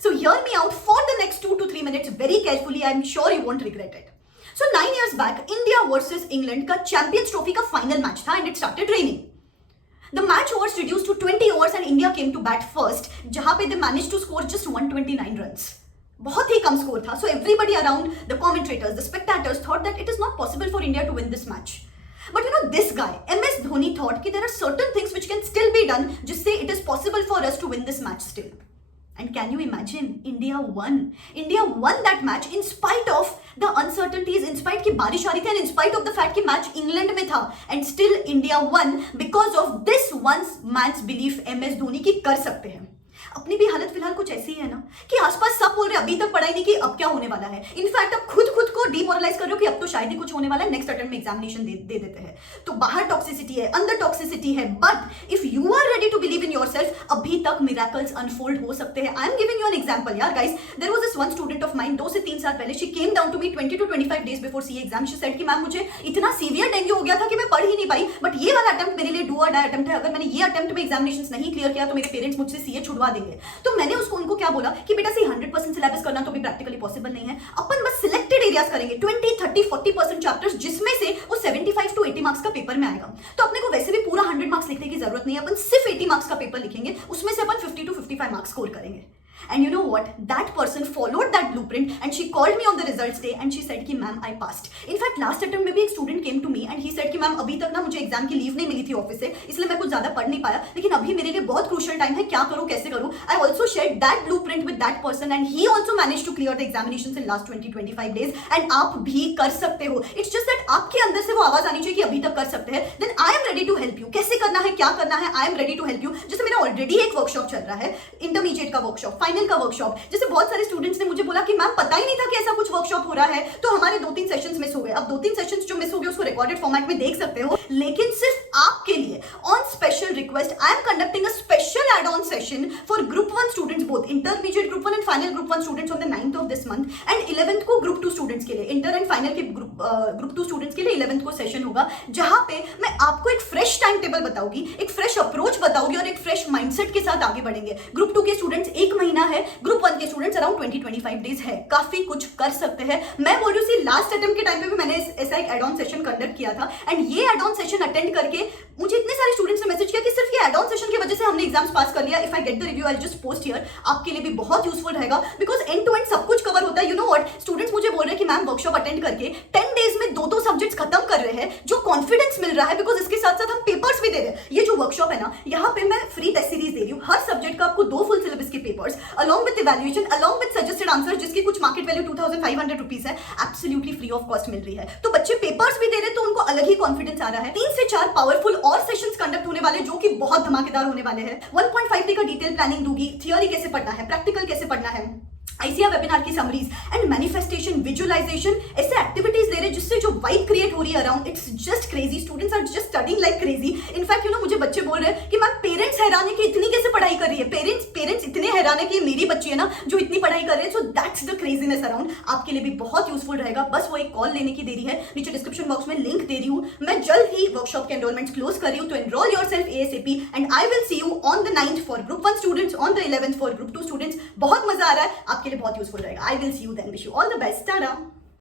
So hear me out for the next 2 to 3 minutes very carefully. I'm sure you won't regret it. So 9 years back, India versus England का Champions Trophy का final match था and it started raining. The match was reduced to 20 overs and India came to bat first, जहाँ पे they managed to score just 129 runs. बहुत ही कम score था. So everybody around, the commentators, the spectators thought that it is not possible for India to win this match. But you know, this guy, MS Dhoni, thought that there are certain things which can still be done, जिससे it is possible for us to win this match still. And can you imagine? India won. India won that match in spite of the uncertainties, in spite कि बारिश आ रही थी and in spite of the fact कि match England में था. And still India won because of this one man's belief, MS Dhoni, कि कर सकते हैं. अपनी भी हालत फिलहाल कुछ ऐसी ही है ना कि आसपास सब बोल रहे हैं अभी तक पढ़ाई नहीं की, अब क्या होने वाला है. इनफैक्ट अब खुद को डिमोरलाइज कर रहे हो कि अब तो शायद ही कुछ होने वाला है, नेक्स्ट अटेम्प्ट में एग्जामिनेशन दे देते हैं. तो बाहर टॉक्सिसिटी है, अंदर टॉक्सिसिटी है, but if you are ready to believe in yourself, अभी तक मिरेकल्स अनफोल्ड हो सकते हैं. I am giving you an example यार guys. There was this one student of mine 2 से 3 साल पहले. She came down to me 20 to 25 days before CA exam. She said कि मैम मुझे इतना सीवियर डेंगू हो गया था कि मैं पढ़ ही नहीं पाई, बट ये वाला अटेम्प्ट मेरे लिए डू और डाई अटेम्प्ट है. अगर मैंने ये अटेम्प्ट में एग्जामिनेशंस नहीं क्लियर किया तो मेरे पेरेंट्स मुझसे सीए छुड़वा देंगे. तो मैंने उनको क्या बोला कि बेटा सी 100% सिलेबस करना तो भी प्रैक्टिकली पॉसिबल नहीं है. अपन बस सिलेक्टेड एरियाज करेंगे, 20, 30, 40% चैप्टर्स, जिसमें से वो 75 to 80 मार्क्स का पेपर में आएगा. तो अपने को वैसे भी पूरा 100 मार्क्स लिखने की जरूरत नहीं है. अपन सिर्फ 80 मार्क्स का पेपर लिखेंगे, उसमें से अपन 50 to 55 मार्क्स स्कोर करेंगे. And you know what? That person followed that blueprint and she called me on the results day and she said कि ma'am I passed. In fact last attempt में भी एक student came to me and he said कि ma'am अभी तक ना मुझे exam की लीव नहीं मिली थी ऑफिस से, इसलिए मैं कुछ ज्यादा पढ़ नहीं पाया, लेकिन अभी मेरे लिए बहुत क्रूशियल टाइम है, क्या करूँ कैसे करूँ. I also shared that blueprint with that person and he also managed to clear the examinations in last 20-25 days. And आप भी कर सकते हो. It's just that आपके अंदर से वो आवाज आनी चाहिए कि अभी तक कर सकते हैं. Then I am ready to help you. कैसे करना है, क्या करना है, I am ready to help you. जैसे मेरा ऑलरेडी एक वर्कशॉप चल रहा है, इंटरमीडिएट का वर्कशॉप, फाइनल का वर्कशॉप. जैसे बहुत सारे स्टूडेंट्स ने मुझे बोला कि मैम पता ही नहीं था कि ऐसा कुछ वर्कशॉप हो रहा है, तो हमारे 2-3 सेशंस मिस हो गए. अब 2-3 सेशंस जो मिस हो गए उसको रिकॉर्डेड फॉर्मेट में देख सकते हो, लेकिन सिर्फ आपके लिए on special request I am conducting a special add on session for group 1 students, both intermediate group 1 and final group 1 students on the 9th of this month and 11th को group 2 students के लिए, inter and final के group 2 students के लिए 11th को session होगा, जहां पे मैं आपको एक फ्रेश टाइम टेबल बताऊंगी, एक फ्रेश अप्रोच बताऊंगी और एक फ्रेश माइंडसेट के साथ आगे बढ़ेंगे. ग्रुप 2 के स्टूडेंट्स 1 महीना है, ग्रुप 1 के स्टूडेंट्स अराउंड 20-25 डेज है. काफी कुछ कर सकते हैं. मैं बोल रही हूँ लास्ट अटेम्प्ट के टाइम पे भी मैंने ऐसा एक एड ऑन सेशन कंडक्ट किया था एंड ये एड ऑन सेशन अटेंड करके मुझे इतने सारे स्टूडेंट्स ने मैसेज किया कि सिर्फ ये एड ऑन सेशन की वजह से हमने एग्जाम्स पास कर लिया. If I get the review I just post here. आपके लिए भी बहुत यूजफुल रहेगा बिकॉज एंड टू एंड सब कुछ कवर होता है. यू नो व्हाट, स्टूडेंट्स मुझे बोल रहे हैं कि मैम वर्कशॉप अटेंड करके 10 डेज में 2 सब्जेक्ट्स खत्म कर रहे हैं, जो कॉन्फिडेंस मिल रहा है बिकॉज इसके साथ साथ हम पेपर्स भी दे रहे हैं. ये जो वर्कशॉप है ना, यहाँ पे मैं फ्री टेस्ट सीरीज दे रही हूँ. हर सब्जेक्ट का आपको 2 फुल सिलेबस के papers along with evaluation, along with suggested answer, जिसकी कुछ मार्केट वैल्यू 2500 रुपीज है, एब्सोल्युटली फ्री ऑफ कॉस्ट मिल रही है. तो बच्चे पेपर्स भी दे रहे हैं तो उनको अलग ही कॉन्फिडेंस आ रहा है. 3 से 4 पावरफुल और सेशंस कंडक्ट होने वाले जो कि बहुत धमाकेदार होने वाले हैं. 1.5 का डिटेल प्लानिंग दूंगी, थियरी कैसे पढ़ना है, प्रैक्टिकल कैसे पढ़ना है, आईसीआर वेबिनार की समरीज एंड मैनिफेस्टेशन, विजुअलाइजेशन, ऐसे एक्टिविटीज दे रहे जिससे जो वाइब क्रिएट हो रही है around, it's just crazy. Students are just studying like crazy. In fact you know मुझे बच्चे बोल रहे हैं कि मैम पेरेंट्स हैरान है कि इतनी कैसे पढ़ाई कर रही है, पेरेंट्स इतने हैरान है कि मेरी बच्ची है ना जो इतनी पढ़ाई कर रहे हैं. So that's the craziness around. आपके लिए भी बहुत यूजफुल रहेगा. बस वो एक कॉल लेने की देरी है. नीचे डिस्क्रिप्शन बॉक्स में लिंक दे रही हूँ. मैं जल्द ही वर्कशॉप के एनरोलमेंट क्लोज कर रही हूँ. तो enrol yourself ASAP and I will see you on the 9th for group 1 students, on the 11th for group 2 students. बहुत मजा आ रहा है, आपके लिए बहुत यूजफुल रहेगा. I will see you then. Wish you all the best. Ta-da!